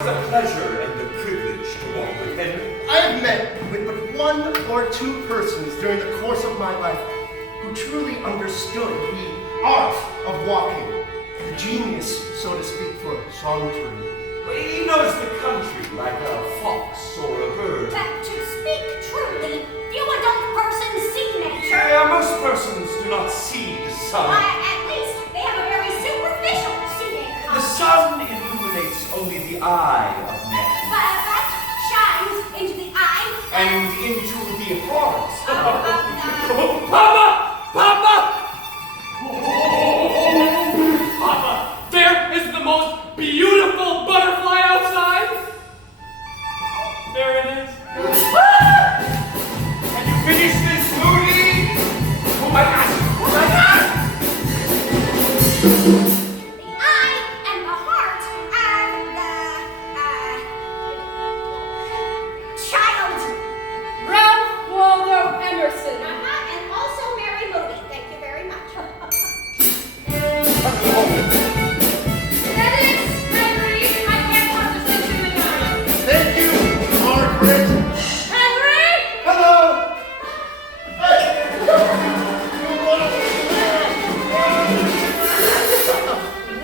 It's a pleasure and a privilege to walk with Henry. I have met with but one or two persons during the course of my life who truly understood the art of walking, the genius, so to speak, for sauntering. He knows the country like a fox or a bird. But to speak truly, few adult persons see nature. Yeah, most persons do not see the sun. At least they have a very superficial seeing. The sun illuminates only the eye of man. But shines into the eye And into the heart. Papa! Papa! Papa, there is the most beautiful butterfly outside. There it is. Can you finish this, Moody? Oh my gosh! Oh my gosh! the eye and the heart are the child. Ralph Waldo Emerson. And also Mary Moody. Thank you very much. That is, Henry, I can't want to sit in the night. Thank you, Margaret. Henry! Hello.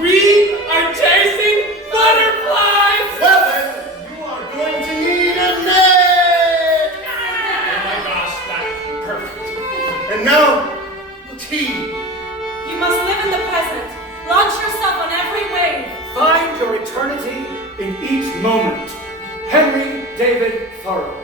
We are chasing butterflies! Well then, you are going to need a net. Oh my gosh, that's perfect. And now, tea. You must live in the present. Launch yourself on every wave. Find your eternity in each moment. Henry David Thoreau.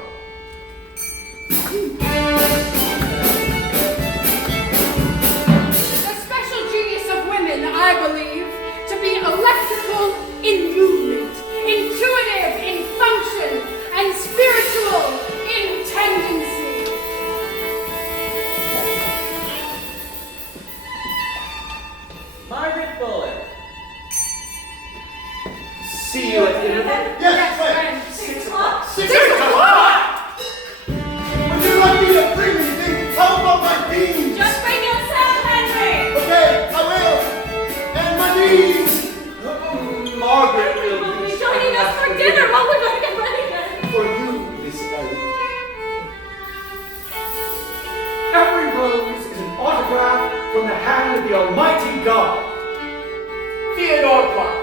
The special genius of women, I believe, to be electrical in movement, intuitive in function, and spiritual in tendency. Margaret Fuller. See you at dinner. Yes, wait. And 6 o'clock? 6 o'clock. Would you like me to bring anything? How about my beans? Just bring yourself, Henry! Okay, I will. And my beans. Margaret Henry will will be joining us for dinner while we're going to get ready then. for you, Miss Ellie. Every rose is an autograph from the hand of the Almighty God. Theodore Parker.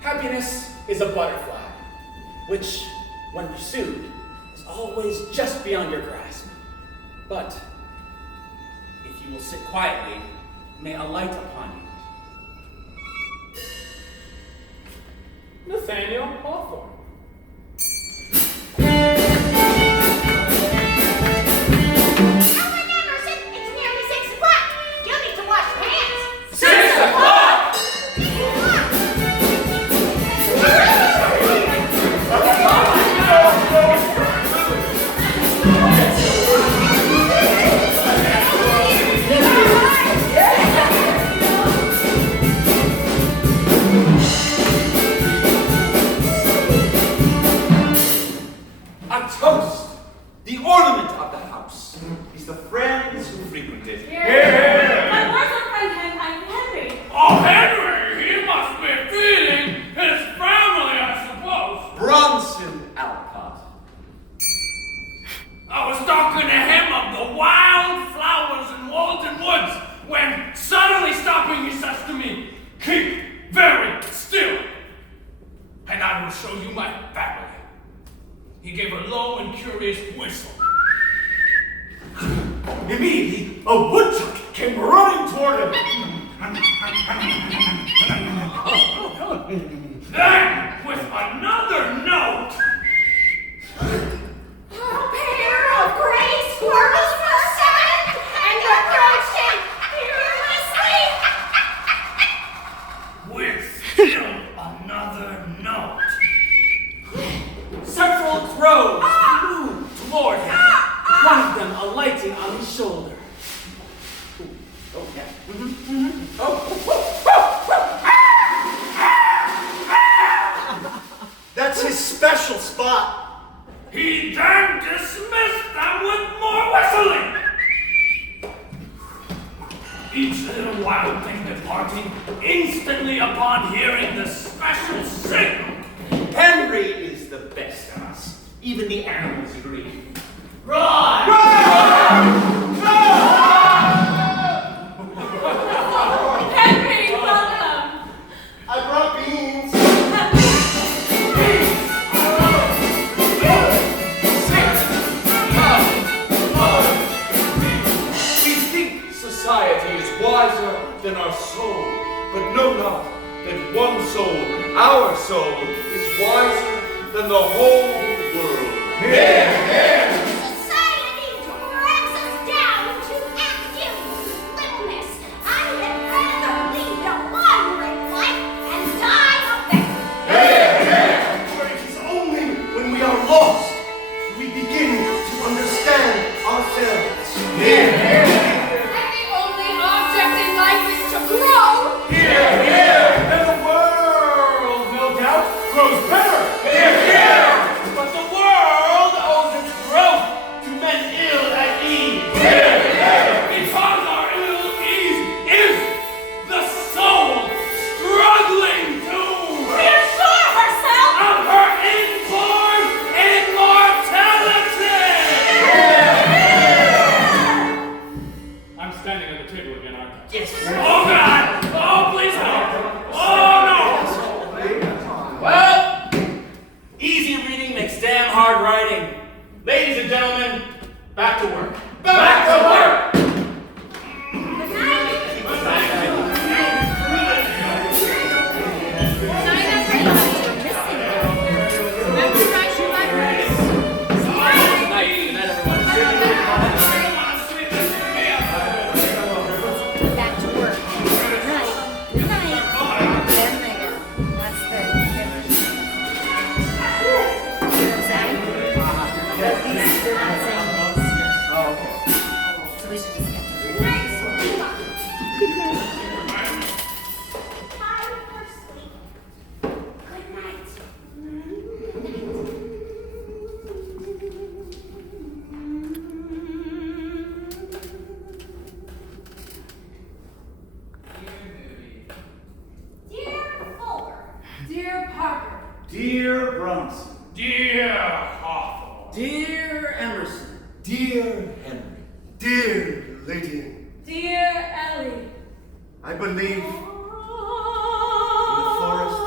Happiness is a butterfly, which, when pursued, is always just beyond your grasp. But, if you will sit quietly, may alight upon you. Nathaniel Hawthorne. Ellen Emerson, it's nearly 6 o'clock. You need to wash your hands. 6 o'clock! 6 o'clock. A toast, the ornament of the house, is the friends who frequent it. My where's our friend Henry? Oh, Henry! He must be feeding his family, I suppose. Bronson Alcott. I was talking to him of the wild flowers in Walden Woods when suddenly stopping he says to me, "Keep very still, and I will show you my family." He gave a low and curious whistle. Immediately, a woodchuck came running toward him. Then, with another note, A pair of gray squirrels for 7, and you're crouching fearlessly That's his special spot. He then dismissed them with more whistling. Each little wild thing departing instantly upon hearing the special signal. Henry is the best of us. Even the animals agree. Right! Henry, welcome. I brought beans. We think society is wiser than our soul, but know not that one soul, our soul, is wiser than the whole world. Society drags us down to active littleness. I had rather lead a wandering life and die of it. For it is only when we are lost do we begin to understand ourselves. And the only object in life is to grow. And the world, no doubt, grows better. But the world owes its growth to men ill at ease. Because our ill ease is the soul struggling to Reassure herself. of her inborn immortality. I'm standing at the table again, aren't I? Yes. Oh God! Oh please help! Oh no! Well, easy reading makes damn hard writing. Ladies and gentlemen, back to work. Back to work! Good night, everyone. Back to work. Good night. Good night. Then later. That's the difference. You know what I'm saying? But at least they're not saying this. Oh, okay. So we should just get to it. Good night. Time for sleep. Good night. Dear Fuller, Dear Parker, Dear Bronson, Dear Hawthorne, Dear Emerson, Dear Henry, Dear Lady, dear Ellie, I believe in the forest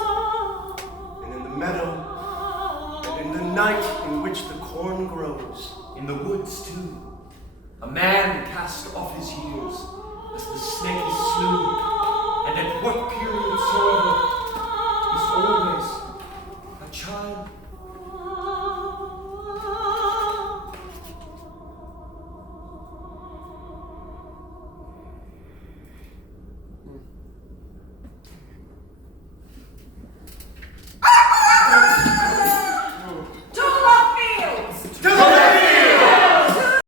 and in the meadow and in the night in which the corn grows. in the woods too. A man